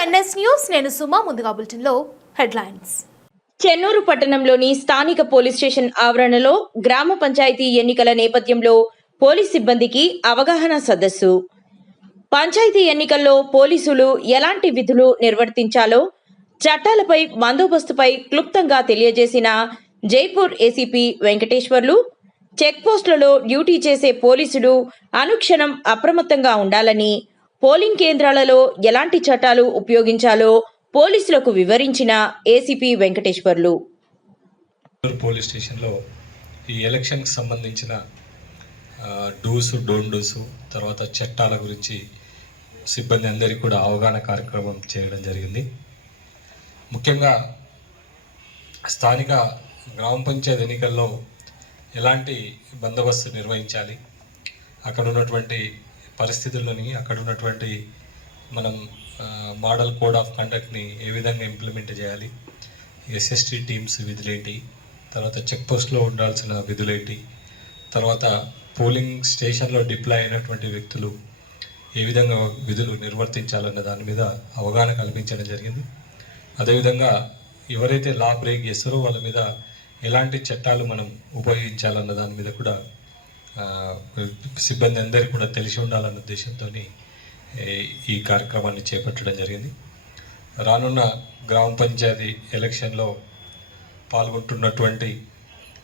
NS news నేను సుమా ముందుగా బులెటిన్లో హెడ్లైన్స్. చెన్నూరు పట్టణంలోని స్థానిక పోలీస్ స్టేషన్ ఆవరణలో గ్రామ పంచాయతీ ఎన్నికల నేపథ్యంలో పోలీస్ సిబ్బందికి అవగాహన సదస్సు. పంచాయతీ ఎన్నికల్లో పోలీసులు ఎలాంటి విధులు నిర్వర్తించాలో చట్టాలపై బందోబస్తుపై క్లుప్తంగా తెలియజేసిన జైపూర్ ఏసీపీ వెంకటేశ్వర్లు చెక్పోస్టులలో డ్యూటీ చేసే పోలీసులు అనుక్షణం అప్రమత్తంగా ఉండాలని పోలింగ్ కేంద్రాలలో ఎలాంటి చట్టాలు ఉపయోగించాలో పోలీసులకు వివరించిన ఏసీపీ వెంకటేశ్వర్లు. పోలీస్ స్టేషన్లో ఈ ఎలక్షన్కి సంబంధించిన డూస్ డోన్ డూస్ తర్వాత చట్టాల గురించి సిబ్బంది అందరికీ కూడా అవగాహన కార్యక్రమం చేయడం జరిగింది. ముఖ్యంగా స్థానిక గ్రామ పంచాయతీ ఎన్నికల్లో ఎలాంటి బందోబస్తు నిర్వహించాలి అక్కడ ఉన్నటువంటి పరిస్థితుల్లోని అక్కడ ఉన్నటువంటి మనం మోడల్ కోడ్ ఆఫ్ కండక్ట్ని ఏ విధంగా ఇంప్లిమెంట్ చేయాలి ఎస్ఎస్టీ టీమ్స్ విధులేంటి తర్వాత చెక్ పోస్ట్లో ఉండాల్సిన విధులేంటి తర్వాత పోలింగ్ స్టేషన్లో డిప్లాయ్ అయినటువంటి వ్యక్తులు ఏ విధంగా విధులు నిర్వర్తించాలన్న దాని మీద అవగాహన కల్పించడం జరిగింది. అదేవిధంగా ఎవరైతే లా బ్రేక్ చేస్తారో వాళ్ళ మీద ఎలాంటి చట్టాలు మనం ఉపయోగించాలన్న దాని మీద కూడా సిబ్బంది అందరికీ కూడా తెలిసి ఉండాలన్న ఉద్దేశంతో ఈ కార్యక్రమాన్ని చేపట్టడం జరిగింది. రానున్న గ్రామ పంచాయతీ ఎలక్షన్లో పాల్గొంటున్నటువంటి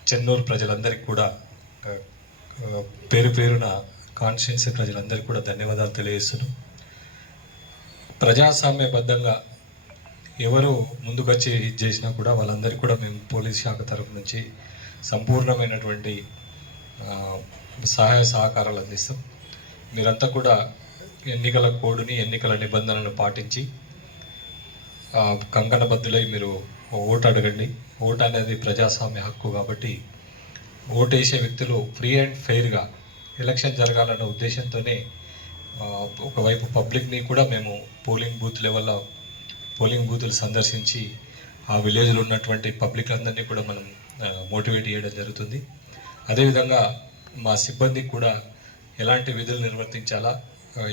చెన్నూరు ప్రజలందరికీ కూడా పేరు పేరున కాన్స్టిట్యున్సీ ప్రజలందరికీ కూడా ధన్యవాదాలు తెలియజేస్తున్నాం. ప్రజాస్వామ్యబద్ధంగా ఎవరు ముందుకొచ్చి ఇది చేసినా కూడా వాళ్ళందరికీ కూడా మేము పోలీస్ శాఖ తరఫు నుంచి సంపూర్ణమైనటువంటి సహాయ సహకారాలు అందిస్తాం. మీరంతా కూడా ఎన్నికల కోడ్ని ఎన్నికల నిబంధనలను పాటించి ఆ, కంకణబద్దులై మీరు ఓటు అడగండి. ఓటు అనేది ప్రజాస్వామ్య హక్కు కాబట్టి ఓటు వేసే వ్యక్తులు ఫ్రీ అండ్ ఫెయిర్గా ఎలక్షన్ జరగాలన్న ఉద్దేశంతోనే ఒకవైపు పబ్లిక్ని కూడా మేము పోలింగ్ బూత్ లెవెల్లో పోలింగ్ బూతులు సందర్శించి ఆ విలేజ్లో ఉన్నటువంటి పబ్లిక్ అందరినీ కూడా మనం మోటివేట్ చేయడం జరుగుతుంది. అదేవిధంగా మా సిబ్బందికి కూడా ఎలాంటి విధులు నిర్వర్తించాలా?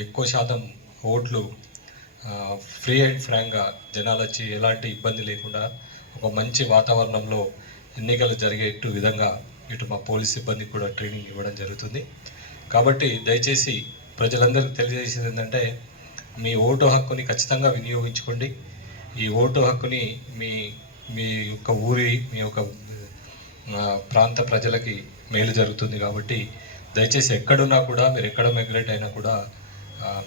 ఎక్కువ శాతం ఓట్లు ఫ్రీ అండ్ ఫ్రాంక్గా జనాలు వచ్చి ఎలాంటి ఇబ్బంది లేకుండా ఒక మంచి వాతావరణంలో ఎన్నికలు జరిగేట్టు విధంగా ఇటు మా పోలీస్ సిబ్బందికి కూడా ట్రైనింగ్ ఇవ్వడం జరుగుతుంది. కాబట్టి దయచేసి ప్రజలందరికీ తెలియజేసేది ఏంటంటే మీ ఓటు హక్కుని ఖచ్చితంగా వినియోగించుకోండి. ఈ ఓటు హక్కుని మీ మీ యొక్క ఊరి మీ యొక్క ప్రాంత ప్రజలకి మేలు జరుగుతుంది కాబట్టి దయచేసి ఎక్కడున్నా కూడా మీరు ఎక్కడ మైగ్రేట్ అయినా కూడా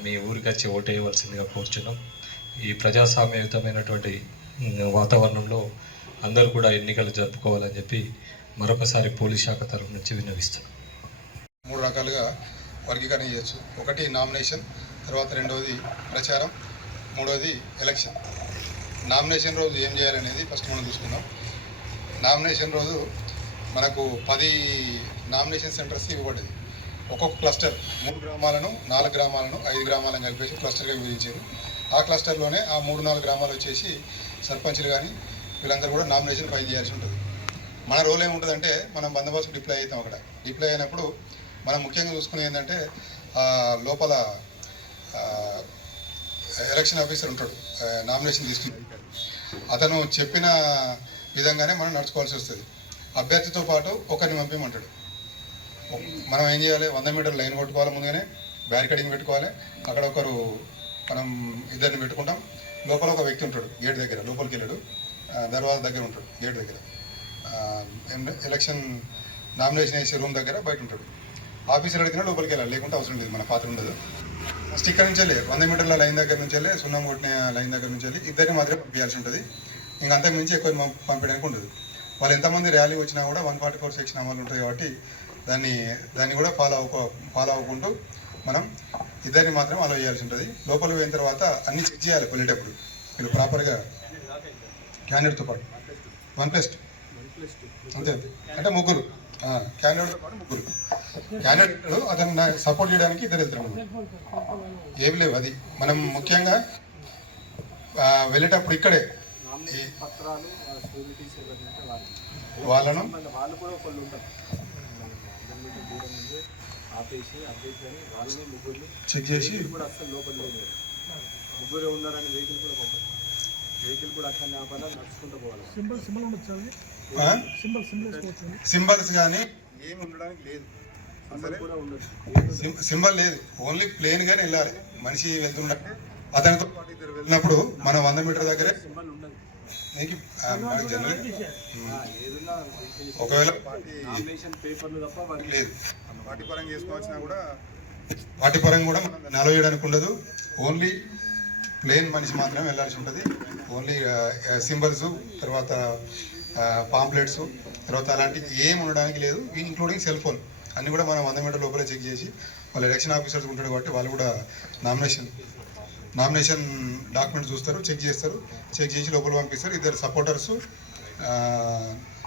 మీ ఊరికి వచ్చి ఓటేయవలసిందిగా కూర్చున్నాం కోరుచున్నాం. ఈ ప్రజాస్వామ్యయుతమైనటువంటి వాతావరణంలో అందరూ కూడా ఎన్నికలు జరుపుకోవాలని చెప్పి మరొకసారి పోలీస్ శాఖ తరఫు నుంచి విన్నవిస్తున్నాం. మూడు రకాలుగా వర్గీకరణ చేయొచ్చు. ఒకటి నామినేషన్ తర్వాత రెండవది ప్రచారం మూడవది ఎలక్షన్. నామినేషన్ రోజు ఏం చేయాలనేది ఫస్ట్ మనం చూసుకుందాం. నామినేషన్ రోజు మనకు పది నామినేషన్ సెంటర్స్ ఇవ్వబడ్డది. ఒక్కొక్క క్లస్టర్ మూడు గ్రామాలను నాలుగు గ్రామాలను ఐదు గ్రామాలను కలిపేసి క్లస్టర్గా విభజించారు. ఆ క్లస్టర్లోనే ఆ మూడు నాలుగు గ్రామాలు వచ్చేసి సర్పంచ్లు కానీ వీళ్ళందరూ కూడా నామినేషన్ ఫైల్ చేయాల్సి ఉంటుంది. మన రోల్ ఏముంటుందంటే మనం బందోబస్తు డిప్లై అవుతాం అక్కడ. డిప్లై అయినప్పుడు మనం ముఖ్యంగా చూసుకునేది ఏంటంటే ఆ, లోపల ఎలక్షన్ ఆఫీసర్ ఉంటాడు. నామినేషన్ తీసుకునే అతను చెప్పిన విధంగానే మనం నడుచుకోవాల్సి వస్తుంది. అభ్యర్థితో పాటు ఒకరిని పంపించమంటాడు మనం ఏం చేయాలి? వంద మీటర్ లైన్ కొట్టుకోవాలి ముందుగానే బ్యారికేడింగ్ పెట్టుకోవాలి. అక్కడ ఒకరు మనం ఇద్దరిని పెట్టుకుంటాం. లోపల ఒక వ్యక్తి ఉంటాడు గేట్ దగ్గర లోపలికి వెళ్ళాడు. దర్వాజ దర్వాజా దగ్గర ఉంటాడు గేట్ దగ్గర. ఎలక్షన్ నామినేషన్ వేసే రూమ్ దగ్గర బయట ఉంటాడు. ఆఫీసర్ అడిగినా లోపలికి వెళ్ళాలి లేకుంటే అవసరం లేదు మన పాత్ర ఉండదు. ఫస్ట్ ఇక్కడ నుంచి వెళ్ళి వంద మీటర్ల లైన్ దగ్గర నుంచి వెళ్ళి సున్నం కొట్టిన లైన్ దగ్గర నుంచి వెళ్ళి ఇద్దరిని మాత్రమే పంపించాల్సి ఉంటుంది. ఇంకా అంతకు మించి ఎక్కువ పంపించడానికి ఉండదు. వాళ్ళు ఎంతమంది ర్యాలీ వచ్చినా కూడా వన్ ఫార్టీ ఫోర్ సెక్షన్ అమలు ఉంటుంది కాబట్టి దాన్ని దాన్ని కూడా ఫాలో అవ్వ ఫాలో అవ్వకుంటూ మనం ఇద్దరిని మాత్రం అలో చేయాల్సి ఉంటుంది. లోపలికి పోయిన తర్వాత అన్ని చెక్ చేయాలి వెళ్ళేటప్పుడు. వీళ్ళు ప్రాపర్గా క్యాండిడేట్తో పాటు. One plus two. అంతే. అంతే అంటే ముగ్గురు. క్యాండిడేట్తో పాటు ముగ్గురు. క్యాండిడేట్ అతను సపోర్ట్ చేయడానికి ఇద్దరు వెళ్తారు ఏమి లేవు. అది మనం ముఖ్యంగా వెళ్ళేటప్పుడు ఇక్కడే ఈ- పత్రాలు షూరిటీస్ వాళ్ళు వాళ్ళను? మళ్ళీ వాళ్ళు కూడా ఒకళ్ళు ఉంటారు అందరి మీద దూరం నుండి ఆపేసి అప్డేట్ అని వాళ్ళని ముగ్గురిని చెక్ చేసి? కూడా అస్సలు లోపల లేదు ముగ్గురే ఉన్నారని వెహికల్ కూడా పంపారు వెహికల్ కూడా అక్కడ ఆపాలా నడుచుకుంటూ పోవాలి సింబల్ సింబల్ ఉండొచ్చు సింబల్ సింబల్ సింబల్స్ కానీ ఏమి ఉండడానికి లేదు సింబల్ కూడా ఉండదు సింబల్ లేదు. ఓన్లీ ప్లేన్ గానే వెళ్ళాలి. మనిషి వెళ్తుండే అతనితో పాటు ఇద్దరు వెళ్ళినప్పుడు మనం వంద మీటర్ దగ్గరే సింబల్ ఉండదు నీకు జనరల్ ఆ, ఏదున్నా ఒకవేళ లేదు. పార్టీ పరంగా చేసుకోవాల్సినా కూడా పార్టీ పరంగా కూడా మనం నెల వేయడానికి ఉండదు. ఓన్లీ ప్లేన్ మనిషి మాత్రమే వెళ్ళాల్సి ఉంటుంది. ఓన్లీ సింబల్స్ తర్వాత పాంప్లెట్స్ తర్వాత అలాంటివి ఏం ఉండడానికి లేదు. ఇంక్లూడింగ్ సెల్ ఫోన్ అన్ని కూడా మనం వంద మీటర్ లోపలే చెక్ చేసి వాళ్ళు ఎలక్షన్ ఆఫీసర్స్ ఉంటారు కాబట్టి వాళ్ళు కూడా నామినేషన్ నామినేషన్ డాక్యుమెంట్ చూస్తారు చెక్ చేస్తారు. చెక్ చేసి లోపల పంపిస్తారు. ఇద్దరు సపోర్టర్స్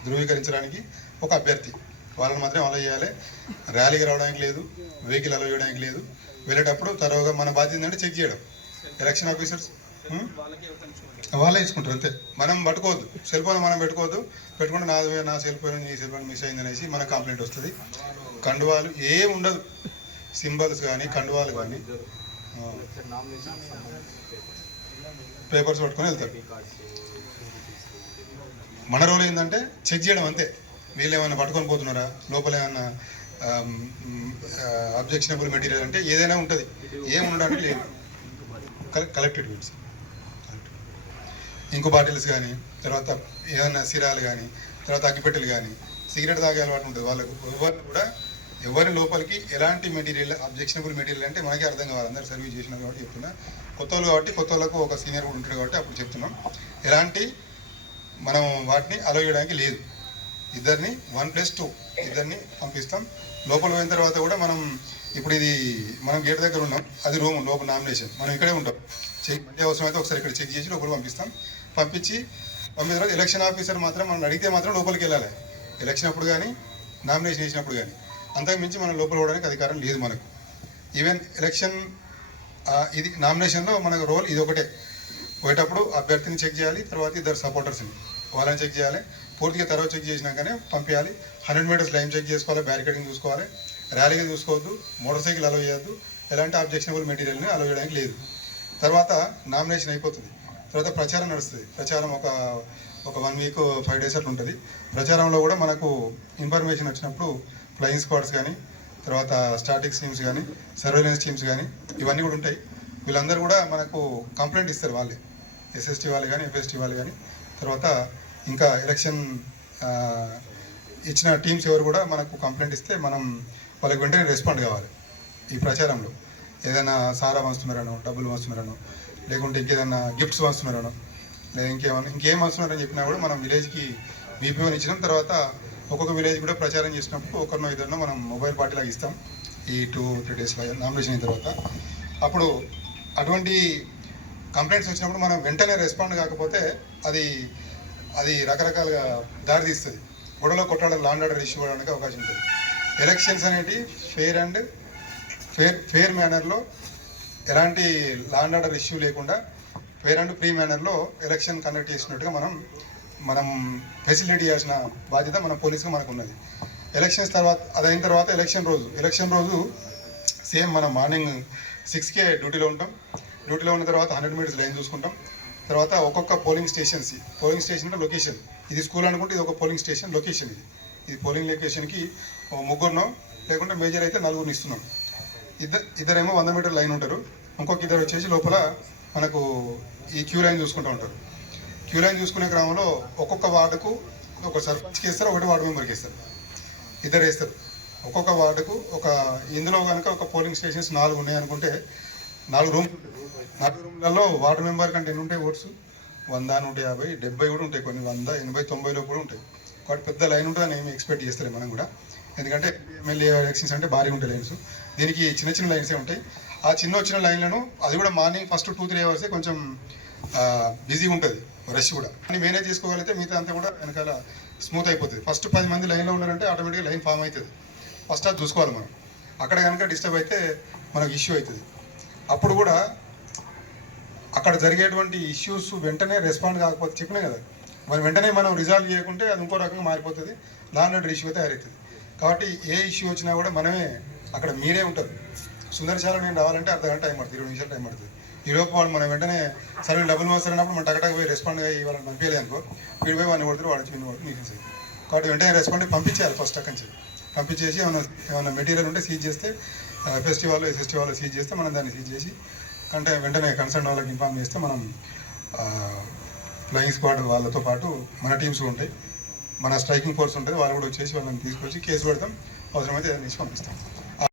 ధృవీకరించడానికి ఒక అభ్యర్థి. వాళ్ళని మాత్రం అలా చేయాలి. ర్యాలీకి రావడానికి లేదు వెహికల్ అలా చేయడానికి లేదు. వెళ్ళేటప్పుడు తర్వాత మన బాధ్యత ఏంటంటే చెక్ చేయడం. ఎలక్షన్ ఆఫీసర్స్ వాళ్ళే ఇచ్చుకుంటారు అంతే. మనం పట్టుకోవద్దు. సెల్ ఫోన్ మనం పెట్టుకోవద్దు. పెట్టుకుంటే నా నా సెల్ ఫోన్ నీ సెల్ ఫోన్ మిస్ అయింది అనేసి మనకు కంప్లైంట్ వస్తుంది. కండువాలు ఏం ఉండదు. సింబల్స్ కానీ కండువాలు కానీ పేపర్స్ పట్టుకొని వెళ్తారు. మన రోల్ ఏంటంటే చెక్ చేయడం అంతే. వీళ్ళు ఏమైనా పట్టుకొని పోతున్నారా? లోపల ఏమన్నా అబ్జెక్షనబుల్ మెటీరియల్ అంటే ఏదైనా ఉంటుంది. ఏం ఉండడానికి లేదు. కలెక్టెడ్ గుడ్స్ ఇంకో బాటిల్స్ కానీ తర్వాత ఏదైనా సిరాలు కానీ తర్వాత అగ్గిపెట్టెలు కానీ సిగరెట్ తాగే అలవాటు ఉంటుంది వాళ్ళకు. ఎవరిని కూడా ఎవరి లోపలికి ఎలాంటి మెటీరియల్ అబ్జెక్షనబుల్ మెటీరియల్ అంటే మనకే అర్థం కావాలి. అందరు సర్వీస్ చేసినారు కాబట్టి చెప్తున్నా. కొత్త వాళ్ళు కాబట్టి కొత్త వాళ్ళకు ఒక సీనియర్ కూడా ఉంటాడు కాబట్టి అప్పుడు చెప్తున్నాం. ఎలాంటి మనం వాటిని అలో చేయడానికి లేదు. ఇద్దరిని వన్ ప్లస్ టూ ఇద్దరిని పంపిస్తాం. లోపల పోయిన తర్వాత కూడా మనం ఇప్పుడు ఇది మనం గేట్ దగ్గర ఉన్నాం. అది రూమ్ లోపల నామినేషన్ మనం ఇక్కడే ఉంటాం. చెక్ మళ్ళీ అవసరం అయితే ఒకసారి ఇక్కడ చెక్ చేసి లోపల పంపిస్తాం. పంపించి పంపిన తర్వాత ఎలక్షన్ ఆఫీసర్ మాత్రం మనం అడిగితే మాత్రం లోపలికి వెళ్ళాలి. ఎలక్షన్ అప్పుడు కానీ నామినేషన్ వేసినప్పుడు కానీ అంతకు మించి మనం లోపల పోవడానికి అధికారం లేదు మనకు. ఈవెన్ ఎలక్షన్ ఇది నామినేషన్లో మనకు రోల్ ఇది ఒకటే పోయేటప్పుడు అభ్యర్థిని చెక్ చేయాలి తర్వాత ఇద్దరు సపోర్టర్స్ని వాళ్ళని చెక్ చేయాలి పూర్తిగా తర్వాత చెక్ చేసినాకనే పంపించాలి హండ్రెడ్ మీటర్స్ లైన్ చెక్ చేసుకోవాలి బ్యారికేడింగ్ చూసుకోవాలి. ర్యాలీగా చూసుకోవద్దు మోటార్ సైకిల్ అలో చేయొద్దు. ఎలాంటి అబ్జెక్షనబుల్ మెటీరియల్ని అలో చేయడానికి లేదు. తర్వాత నామినేషన్ అయిపోతుంది. తర్వాత ప్రచారం నడుస్తుంది. ప్రచారం ఒక ఒక వన్ వీక్ ఫైవ్ డేస్ అట్లా ఉంటుంది ప్రచారంలో కూడా మనకు ఇన్ఫర్మేషన్ వచ్చినప్పుడు ఫ్లయింగ్ స్క్వాడ్స్ కానీ తర్వాత స్టాటిక్ టీమ్స్ కానీ సర్వేలెన్స్ టీమ్స్ కానీ ఇవన్నీ కూడా ఉంటాయి. వీళ్ళందరూ కూడా మనకు కంప్లైంట్ ఇస్తారు వాళ్ళే. ఎస్ఎస్టీ వాళ్ళు కానీ ఎఫ్ఎస్టీ వాళ్ళు కానీ తర్వాత ఇంకా ఎలక్షన్ ఇచ్చిన టీమ్స్ ఎవరు కూడా మనకు కంప్లైంట్ ఇస్తే మనం వాళ్ళకి వెంటనే రెస్పాండ్ కావాలి ఈ ప్రచారంలో. ఏదైనా సారా వంచుతున్నారనో డబ్బులు వంచుతున్నారనో లేకుంటే ఇంకేదైనా గిఫ్ట్స్ వంచుతున్నారనో లేదా ఇంకేమన్నా ఇంకేం వస్తున్నారని చెప్పినా కూడా మనం విలేజ్కి బీపీఓని ఇచ్చిన. తర్వాత ఒక్కొక్క విలేజ్ కూడా ప్రచారం చేసినప్పుడు ఒకరినో ఇద్దరినో మనం మొబైల్ పార్టీలాగా ఇస్తాం. ఈ టూ త్రీ డేస్లో నామినేషన్ అయిన తర్వాత. అప్పుడు అటువంటి కంప్లైంట్స్ వచ్చినప్పుడు మనం వెంటనే రెస్పాండ్ కాకపోతే అది అది రకరకాలుగా దారి తీస్తుంది. గొడవలో కొట్టాడ లాండ్ ఆర్డర్ ఇష్యూ అవడానికి అవకాశం ఉంటుంది. ఎలక్షన్స్ అనేవి ఫెయిర్ అండ్ ఫేర్ ఫేర్ మేనర్లో ఎలాంటి లాండ్ ఆర్డర్ ఇష్యూ లేకుండా ఫేర్ అండ్ ఫ్రీ మేనర్లో ఎలక్షన్ కండక్ట్ చేసినట్టుగా మనం మనం ఫెసిలిటీ చేయాల్సిన బాధ్యత మన పోలీసుగా మనకు ఉన్నది ఎలక్షన్స్ తర్వాత అదైన తర్వాత ఎలక్షన్ రోజు. ఎలక్షన్ రోజు సేమ్ మనం మార్నింగ్ సిక్స్కే డ్యూటీలో ఉంటాం. డ్యూటీలో ఉన్న తర్వాత హండ్రెడ్ మీటర్స్ లైన్ చూసుకుంటాం. తర్వాత ఒక్కొక్క polling stations polling station location ఇది స్కూల్ అనుకుంటే ఇది ఒక పోలింగ్ స్టేషన్ లొకేషన్ ఇది. ఇది పోలింగ్ లొకేషన్కి ముగ్గురునో లేకుంటే మేజర్ అయితే నలుగురిని ఇస్తున్నాం. ఇద్దరు ఇద్దరేమో వంద మీటర్ లైన్ ఉంటారు. ఇంకొక ఇద్దరు వచ్చేసి లోపల మనకు ఈ క్యూ లైన్ చూసుకుంటూ ఉంటారు. క్యూ లైన్ చూసుకునే క్రమంలో ఒక్కొక్క వార్డుకు ఒక సర్పంచ్కి ఇస్తారు ఒకటి వార్డు మెంబర్కి ఇస్తారు ఇద్దరు వేస్తారు. ఒక్కొక్క వార్డుకు ఒక ఇందులో కనుక ఒక పోలింగ్ స్టేషన్స్ నాలుగు ఉన్నాయి అనుకుంటే నాలుగు రూమ్ నాలుగు రూమ్లలో వార్డు మెంబర్ కంటే ఎన్ని ఉంటాయి ఓట్స్? వంద నూట యాభై డెబ్బై కూడా ఉంటాయి కొన్ని వంద ఎనభై తొంభైలో కూడా ఉంటాయి. కాబట్టి పెద్ద లైన్ ఉంటుందని ఏమి ఎక్స్పెక్ట్ చేస్తలే మనం కూడా. ఎందుకంటే ఎమ్మెల్యే ఎలక్షన్స్ అంటే భారీగా ఉంటాయి లైన్స్. దీనికి చిన్న చిన్న లైన్సే ఉంటాయి. ఆ చిన్న వచ్చిన లైన్లను అది కూడా మార్నింగ్ ఫస్ట్ టూ త్రీ అవర్సే కొంచెం బిజీగా ఉంటుంది. రష్ కూడా. కానీ మేనేజ్ చేసుకోగలిగితే మిగతా అంతా కూడా వెనకాల స్మూత్ అయిపోతుంది. ఫస్ట్ పది మంది లైన్లో ఉన్నారంటే ఆటోమేటిక్గా లైన్ ఫామ్ అవుతుంది. ఫస్ట్ అది చూసుకోవాలి మనం. అక్కడ కనుక డిస్టర్బ్ అయితే మనకు ఇష్యూ అవుతుంది. అప్పుడు కూడా అక్కడ జరిగేటువంటి ఇష్యూస్ వెంటనే రెస్పాండ్ కాకపోతే చెప్పినా కదా మరి వెంటనే మనం రిజాల్వ్ చేయకుంటే అది ఇంకో రకంగా మారిపోతుంది. లాండ్ ఆర్డర్ ఇష్యూ తయారవుతుంది. కాబట్టి ఏ ఇష్యూ వచ్చినా కూడా మనమే అక్కడ మీరే ఉంటుంది సుందరశాల నేను రావాలంటే అర్ధ గంట టైం పడుతుంది ఇరవై నిమిషాలు టైం పడుతుంది. ఈలోపు వాళ్ళు మనం వెంటనే సరే డబ్బులు మోస్తారన్నప్పుడు మనం టకటక పోయి రెస్పాండ్ అయ్యి వాళ్ళని పంపించలేదు అనుకో వీడు పోయి వాడిని కొడుతున్నారు వాడు చిన్న మీకు కాబట్టి వెంటనే రెస్పాండ్ పంపించాలి ఫస్ట్ అక్కడి నుంచి. పంపించేసి ఏమైనా ఏమైనా మెటీరియల్ ఉంటే సీజ్ చేస్తే ఫెస్టివల్ ఫెస్టివల్ సీజ్ చేస్తే మనం దాన్ని సీజ్ చేసి అంటే వెంటనే కన్సర్న్ వాళ్ళకి ఇన్ఫామ్ చేస్తే మనం ఫ్లయింగ్ స్క్వాడ్ వాళ్ళతో పాటు మన టీమ్స్ ఉంటాయి. మన స్ట్రైకింగ్ ఫోర్స్ ఉంటుంది వాళ్ళు కూడా వచ్చేసి వాళ్ళని తీసుకొచ్చి కేసు పెడతాం అవసరమైతే దాన్ని తీసి పంపిస్తాం.